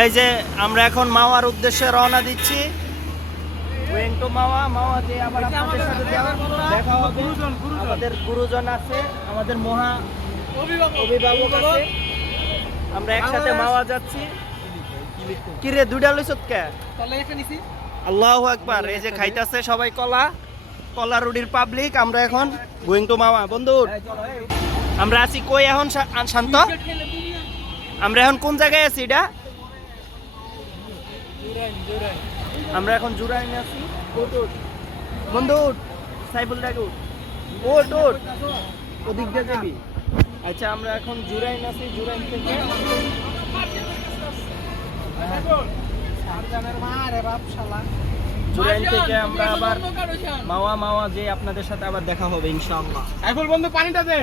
এই যে আমরা এখন মাওয়ার উদ্দেশ্যে রওনা দিচ্ছি। টু মাওয়া মাওয়া আবার আপনাদের সাথে দেখা- দেখা হবে। আমাদের গুরুজন আছে আমাদের মহা অভিভাবক। আছে। আমরা একসাথে মাওয়া যাচ্ছি। কিরে দুইটা লইছত কে? আল্লাহ একবার এই যে খাইতাছে সবাই কলা। কলা রুডির পাবলিক আমরা এখন গোয়িং টু মাওয়া। বন্ধু আমরা আছি কই এখন শান্ত? আমরা এখন কোন জায়গায় আছি এটা? আমরা এখন জুরাইনে আছি। বন্ধু উঠ। সাইফুল ডাক উঠ। ওট ওট ওদিক দিয়ে যাবি। আচ্ছা আমরা এখন জুরাইন আছি জুরাইন থেকে। জুরাইন থেকে আমরা আবার মাওয়া মাওয়া যে আপনাদের সাথে আবার দেখা হবে ইনশাআল্লাহ। সাইফুল বন্ধু পানিটা দে।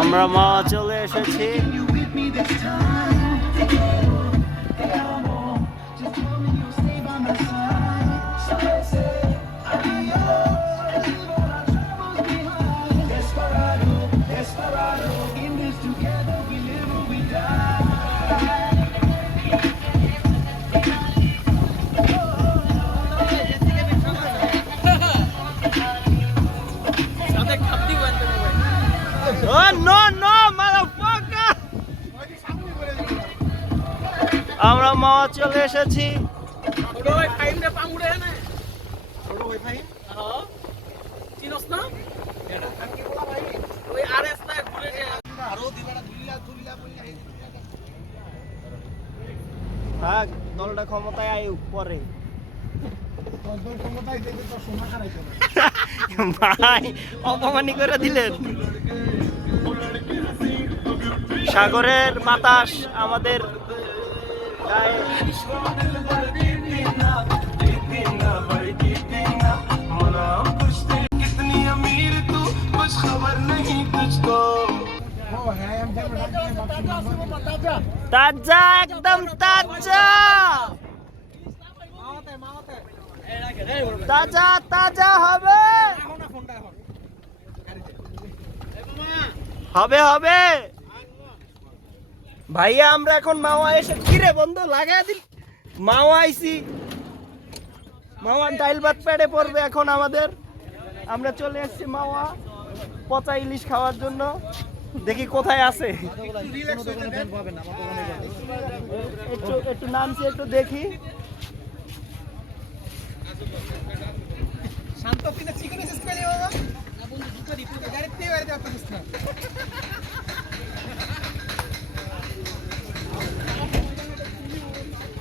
আমরা মাওয়া চলে এসেছি। এসেছি। থাক। দলটা ক্ষমতায় আয়ুক পরে ভাই অপমানি করে দিলেন। সাগরের বাতাস আমাদের গায়ে তাজা একদম তাজা তাজা তাজা হবে হবে হবে ভাইয়া, আমরা এখন মাওয়া এসে কিরে বন্ধু, লাগাই দিল। মাওয়া আইছি। মাওয়ার ডাইল ভাত পেড়ে পড়বে এখন আমাদের। আমরা চলে এসেছি মাওয়া পচা ইলিশ খাওয়ার জন্য। দেখি কোথায় আছে। একটু একটু নামছি, একটু দেখি।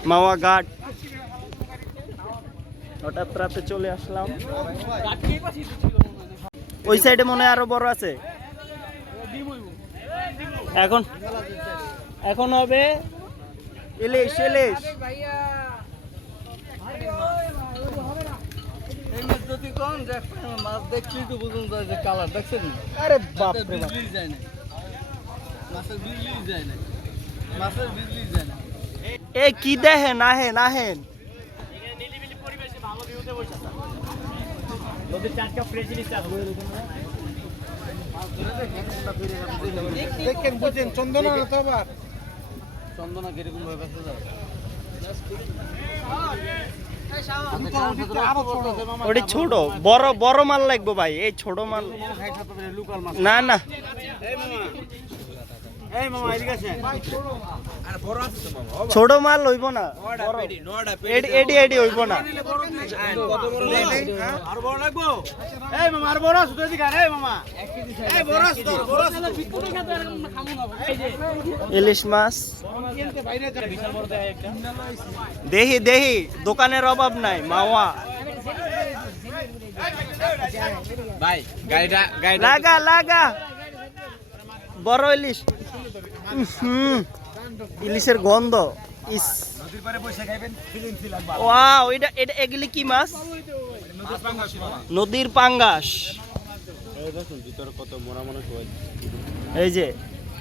মাওয়া ঘাট হঠাৎ রাতে চলে আসলাম। ওই সাইডে মনে হয় আরও বড় আছে? এখন এখন হবে ইলিশ ইলিশ। আরে বাপ। রে মাছের বিজলি যায় না মাছের বিজলি যায় না এ কি দেখে নাহে নাহেন দেখেন। বুঝেন চন্দনা তো আবার। চন্দনা কীরকম ভাবে বেঁচে যায়? ছোট। ওটি ছোট বড় বড় মাল লাগবো ভাই এই ছোট মাল। না না। ছোট মাল হইব না। এডি এডি এডি হইব না। ইলিশ মাছ। দেহি দেহি দোকানের অভাব নাই মাওয়া। ভাই গাড়িটা লাগা লাগা। বড় ইলিশ। ইলিশের গন্ধ ইস। নদীর পারে বসে খাইবেন ফিলিং ফিল লাগবে ওয়াও এটা এটা এগুলি কি মাছ? নদীর পাঙ্গাস। এই দেখুন ভিতরে কত মোরা মানুষ হয় এই যে।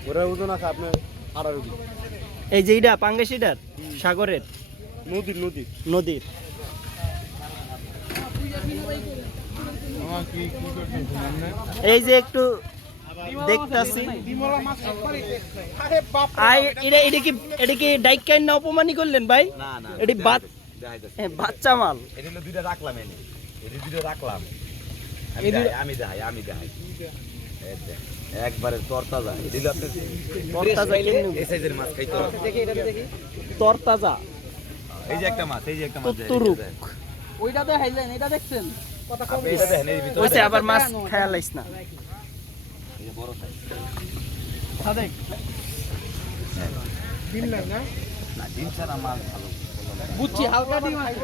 ওরা ওজন আছে আপনার কেজি এই যে এটা পাঙ্গাস এটার সাগরের? নদীর নদীর। নদীর। এই যে একটু দেখতাছি। বিমলা মাছ করে আরে বাপ আই এটা এটা কি এটা কি ডাইকাইন না অপমানি করলেন ভাই? না না এটি বাত বাচ্চা মাল। এটা হলো দুইটা রাখলাম এনে। এটা দুইটা রাখলাম। আমি দেখাই, আমি দেখাই আমি দেখাই। একবারে তরতাজা। এটা হলো আপনার তরতাজা এই সাইজের মাছ খাইতে হবে। তরতাজা। এই যে একটা মাছ এই যে একটা মাছ তুরুক। ওইটা এটা দেখছেন? আপনি এটা দেখেন এই ভিতরে আবার মাছ খেয়াল আইস না। বড় সাইজ সাদেক না না ডিম ছাড়া মাছ ভালো বুঝছি হালকা ডিম আছে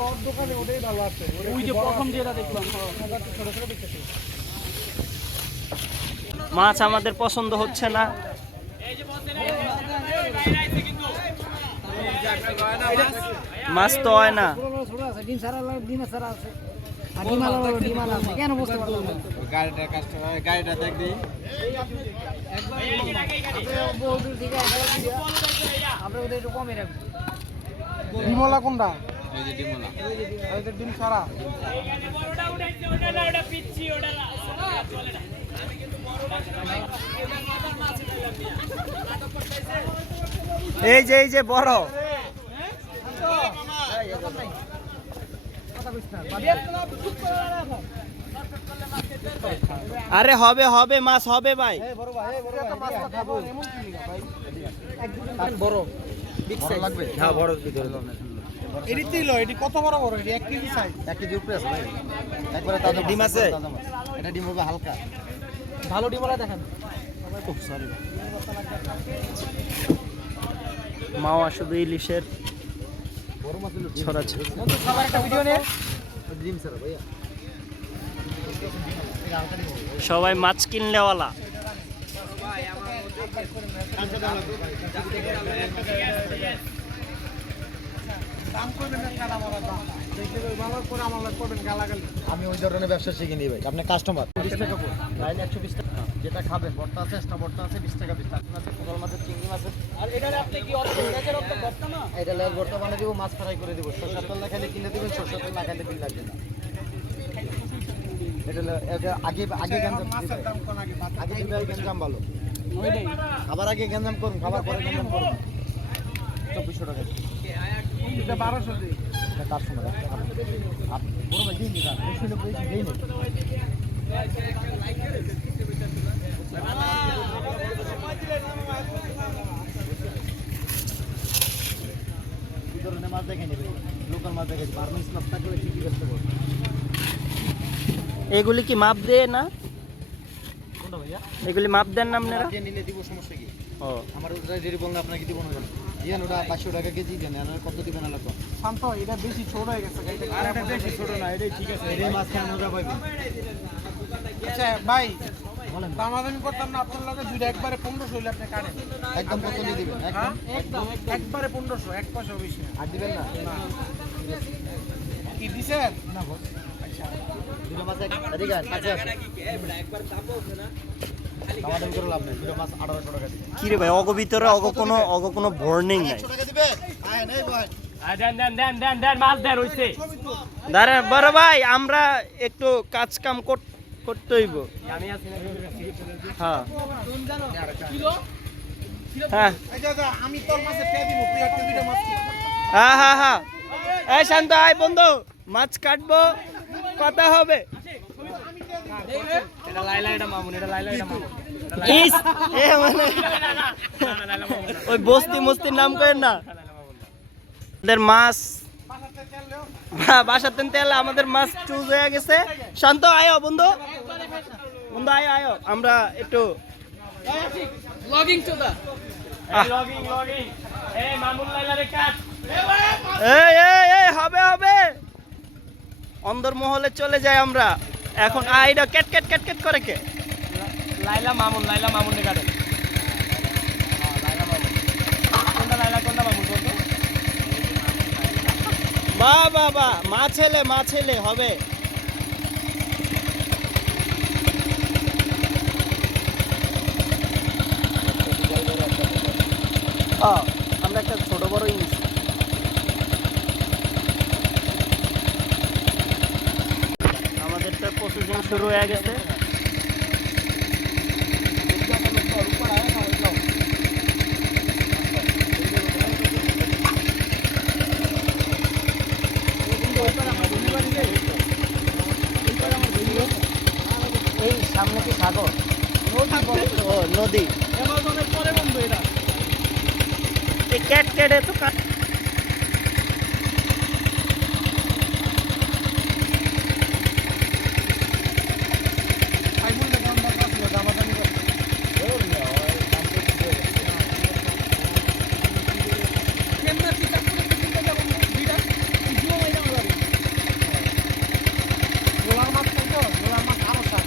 ওর দোকানে ওটাই ভালো আছে ওই যে প্রথম যেটা দেখলাম মাছ আমাদের পছন্দ হচ্ছে না মাছ তো হয় না সারা সারা আছে কেন গাড়িটা কাস্টমার গাড়িটা দেখ দিই বহু দূর থেকে আমরা ওদের কমে ছাড়া এই যে এই যে, বড়। আরে হবে হবে মাছ হবে ভাই। বড় ভাই বড় ভাই মাছটা খাব এমন কি লিগা ভাই বড় বিগ সাইজ হ্যাঁ বড় ভিতরে এডি কত বড় বড়? এডি 1 কেজি সাইজ এক কেজি উপরে আছে ভাই। একবারে তাজা ডিম আছে? এটা ডিম হবে হালকা। ভালো ডিমলা দেখেন। মাওয়া শুধু ইলিশের ছড়াছড়ি সবার একটা ভিডিও নে ডিম স্যার ভাইয়া সবাই মাছ কিনলেওয়ালা। দাম করবেন না আমি ওই ধরনের ব্যবসা শিখে নিই ভাই। আপনি কাস্টমার বিশ টাকা করে। লাইন একশো বিশ টাকা। যেটা খাবেন ভর্তা আছে এক্সট্রা ভর্তা আছে বিশ টাকা বিশ টাকা। আছে কোকাল মাছের চিংড়ি মাছের। আর এটার আপনি কি না? এটা লেজ ভর্তা বানিয়ে দিব মাছ ফ্রাই করে দিব। সরষের তেল না খাইলে কিনে দিবেন সরষের তেল না খাইলে বিল লাগবে না। এটা এটা আগে আগে গেঞ্জাম মাছের আগে? আগে গেঞ্জাম ভালো। খাবার আগে গেঞ্জাম করুন খাবার পরে গেঞ্জাম করুন। চব্বিশশো টাকা। এটা 1200 দিই এটা কার সময় আপনি বড় ভাই দিন দিন বেশি হলে বেশি দিন এই ধরনের মাছ দেখে নেবে লোকাল মাছ দেখে বার্মিস মাছ থাকলে ঠিকই করতে পারবে এগুলি কি মাপ দেয় না কোনটা ভাইয়া এগুলি মাপ দেন না আপনারা দিয়ে নিলে দিব সমস্যা কি ও আমার ওটা যদি বললে আপনাকে দিব না কেন? দিয়েন ওটা পাঁচশো টাকা কেজি দেন আর কত দিবেন আলাদা? শান্ত এটা বেশি ছোট হয়ে গেছে এটা এটা বেশি ছোট না এটাই ঠিক আছে এটাই মাছ খাওয়া মজা পাইবেন। আচ্ছা ভাই দামাদামি করতাম না আপনার লগে দুইটা একবারে 1500 হইলে আপনি কাটেন। একদম কত দিয়ে দিবেন? হ্যাঁ? একদম? একবারে 1500 এক পয়সা বেশি না। আর দিবেন না? কি দিছেন? না ভোট দুটো মাছ এক এদিকে আয়, কি রে ভাই অগ ভিতরে অগ কোনো অগ কোনো বর্নিং নাই। একশো টাকা দিবেন আয় নেই ভাই। দাঁড়া বড় ভাই আমরা একটু কাজ কাম করতে হইব। হ্যাঁ হ্যাঁ। এই যে যা, আমি তোর মাছে কে দিব তুই একটা দুইটা মাছ কিন। হ্যাঁ হ্যাঁ হ্যাঁ। শান্ত আয় বন্ধু। মাছ কাটবো। কথা হবে। ওই বস্তি মস্তির নাম করেন না? আমাদের মাছ। তেল আমাদের মাছ চুজ হয়ে গেছে। শান্ত আয়ো বন্ধু। বন্ধু আয়ো আয়ো। আমরা একটু লগিং টু দা এই এই এই হবে হবে। অন্দরমহলে চলে যাই আমরা। এখন আইডা ক্যাট ক্যাট ক্যাট ক্যাট করে কে? লাইলা মামুন লাইলা মামুন নে কাটে কোনটা লাইলা কোনটা মামুন বলতো? বা বা বা মা ছেলে মা ছেলে হবে। আমরা একটা ছোট বড় ইলিশ আমাদের তো প্রসেসিং শুরু হয়ে গেছে। এই সামনে কি সাগর? নদী। অ্যামাজনের পরে বন্ধু এটা ক্যাট ক্যাটে তো কাট ভাই বলতে দাম দর আছে দামাদামি করতে কেমনে চিন্তা করে চিন্তা যাব দুইটা জিও মাইনা মারি গোলার মাছ কত গোলার মাছ আরও সাত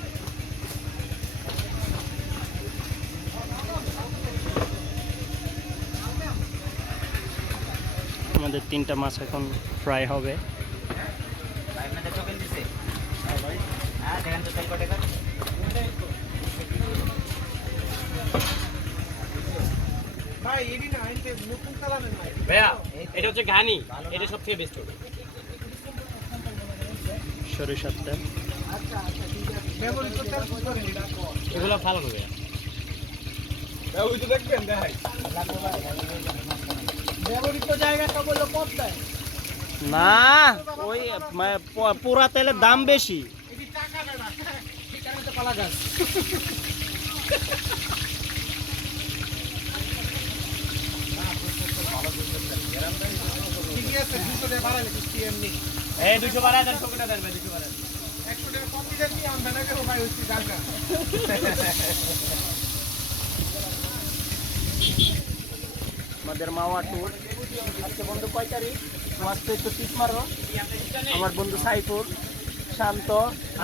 আমাদের তিনটা মাছ এখন ফ্রাই হবে। এটা হচ্ছে ঘানি এটা সব থেকে বেস্ট হবে। সরিষার তেল এগুলো ভালো হবে। ব্যবহৃত জায়গাটা বলল পদ্মায় না ওই পোড়া তেলের দাম বেশি। দুশো টাকা বাড়ালে কিস্তি এমনি বারো হাজার শোকটা দেন দুশো বারো একশো টাকা কম দিলে কি আনবে? না কেন ভাই হচ্ছে আমাদের মাওয়া ট্যুর আজকে বন্ধু কয় তারিখ? তো একটু টিপ মারো আমার বন্ধু সাইফুল শান্ত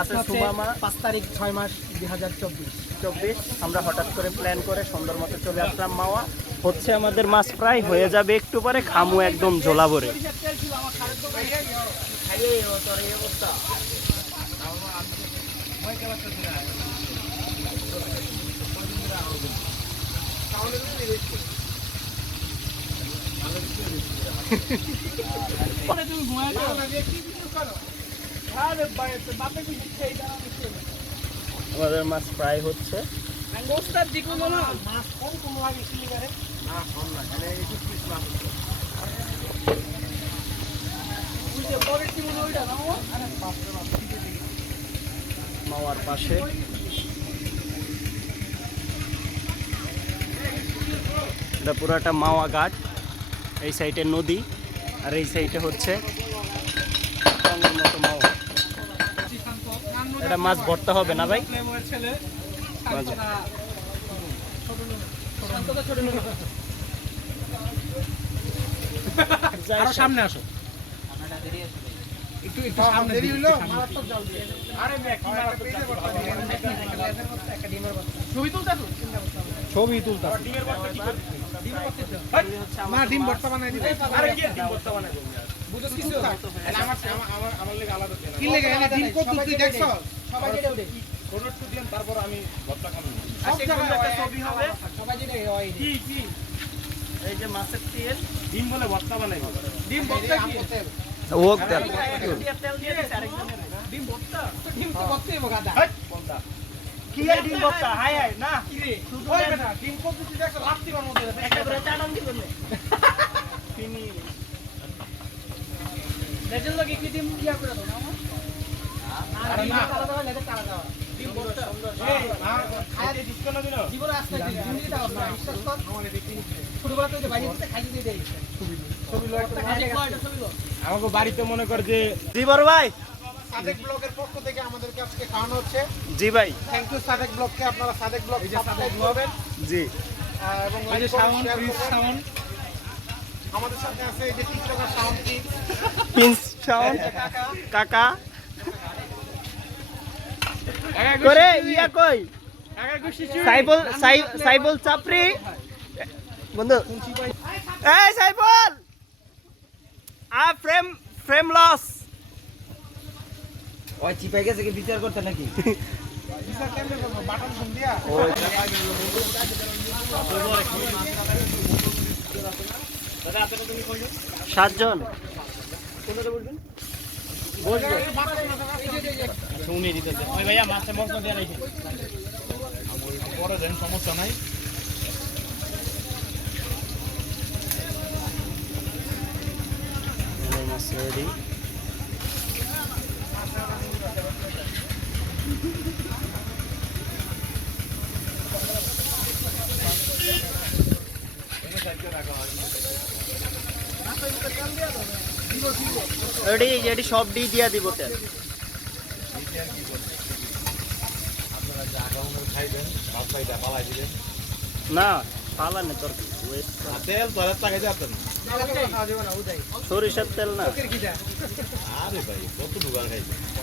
আছে সুবামা পাঁচ তারিখ ছয় মাস দুই হাজার চব্বিশ। চব্বিশ। আমরা হঠাৎ করে প্ল্যান করে সুন্দর মতো চলে আসলাম মাওয়া। হচ্ছে আমাদের মাছ প্রায় হয়ে যাবে একটু পরে খামু একদম ঝোলা ভরে। আমাদের মাছ প্রায় হচ্ছে। মাওয়ার পাশে। এটা পুরাটা মাওয়া ঘাট। এই সাইডে নদী আর এই সাইডে হচ্ছে এটা মাছ ভর্তা হবে না ভাই? আরও সামনে আসো। একটু একটু সামনে দেরি হলো মারাত্মক জল দিয়ে। আরে মেয়ে মারাত্মক ছবি তুলতে ছবি তুলতে না ডিম ভর্তা বানাই দিবে আরে কি ডিম ভর্তা বানাই দেব বুঝছ কিছু আমার আমার আমার লেগে আলাদা কি লেগে এনে ডিম কত তুই দেখছ সবাই যেটা ওঠে কোন দিলাম তারপর আমি ভর্তা খাব আজকে কোন একটা ছবি হবে সবাই যেটা হয় কি কি এই যে মাছের তেল ডিম বলে ভর্তা বানাই ডিম ভর্তা কি ও তেল তেল দিয়ে দিছে ডিম ভর্তা ডিম তো করতে হবে গাদা কি ডিম ভর্তা হাই হাই না? কি রে শুধু ওই বেটা? ডিম দিবার মধ্যে একটা করে চাটন না। লেজের লগে কি ডিম ইয়া করে দাও না আর না। তালা দাও লেজের তালা দাও। ডিম ভর্তা এই খাইতে না দিন জীবনে আসতে ডিম দিতে দাও না বিশ্বাস কর। থেকে বাইরে খাইতে দিয়ে দেই ছবি লয় ছবি আমাকে বাড়িতে মনে কর যে জি বড় ভাই সাদেক ব্লগের পক্ষ থেকে আমাদেরকে আজকে খাওয়ানো হচ্ছে। জি ভাই। থ্যাংক ইউ সাদেক ব্লগকে আপনারা সাদেক ব্লগ সাবস্ক্রাইব করবেন। জি। এবং শেয়ার করবেন। আমাদের সাথে আছে এই যে টিকটকার সাউন্ড কি প্রিন্স সাউন্ড। কাকা। করে ইয়া কই? সাইবল সাইবল চাপরি বন্ধু। এই সাইবল আ ফ্রেম ফ্রেম লস ওই চিপাই গেছে কি বিচার করতে নাকি? বিচার কেমনে করব? বাটন ফোন দিয়া? সাতজন। উনি দিতেছে ওই ভাইয়া মাছের মশলা দেন সমস্যা নাই। রেডি রেডি রেডি, সব ডি দিয়া দিব তেল না পালানে তোর তেল তোর। টাকা যাতেন খাওয়া যাবে না উদয় সরিষার তেল না। আরে ভাই, কত খাইছে? পুলিশ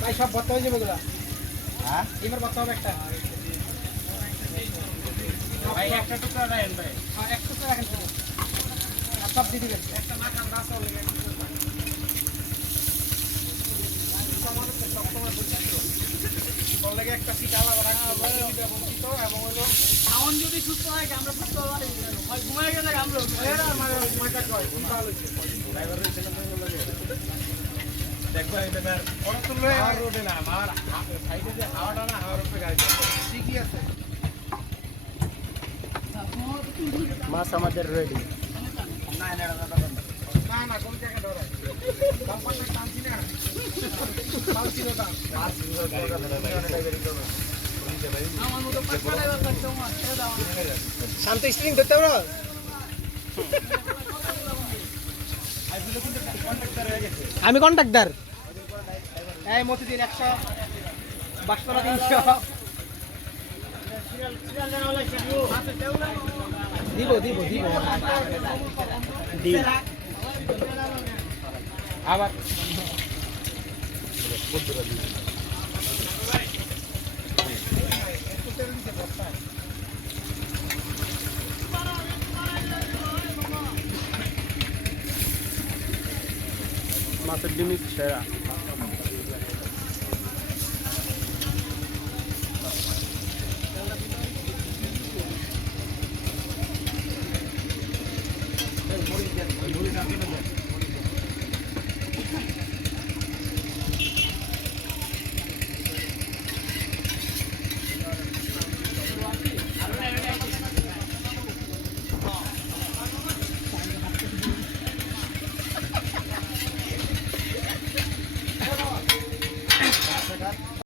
ভাই সব ভর্তা হয়ে যাবে হ্যাঁ? ডিমের ভর্তা হবে একটা। ভাই একটা টুকরা দেন ভাই। হ্যাঁ, রাখেন সব দিয়ে দিবেন। একটা না লেগে। সিট আলাদা রাখতে হবে বঞ্চিত এবং হলো খাওয়ান যদি সুস্থ হয় আমরা সুস্থ হওয়ার হয় ঘুমাই গেলে আমরা এরা ওরা তো লয়ে আর রোডে না আমার সাইডে যে হাওয়াটা না হাওয়ার উপরে গাড়ি ঠিকই আছে। মাছ আমাদের রেডি না না কোন জায়গায় টানছি না টানছি না শান্ত স্টিং ধরতে পারো? আমি কন্ট্রাক্টর এই মতিদিন একশো বাসতলা তিনশো। দিব দিব দিব। আবার। মাছের ডিমিক সেরা।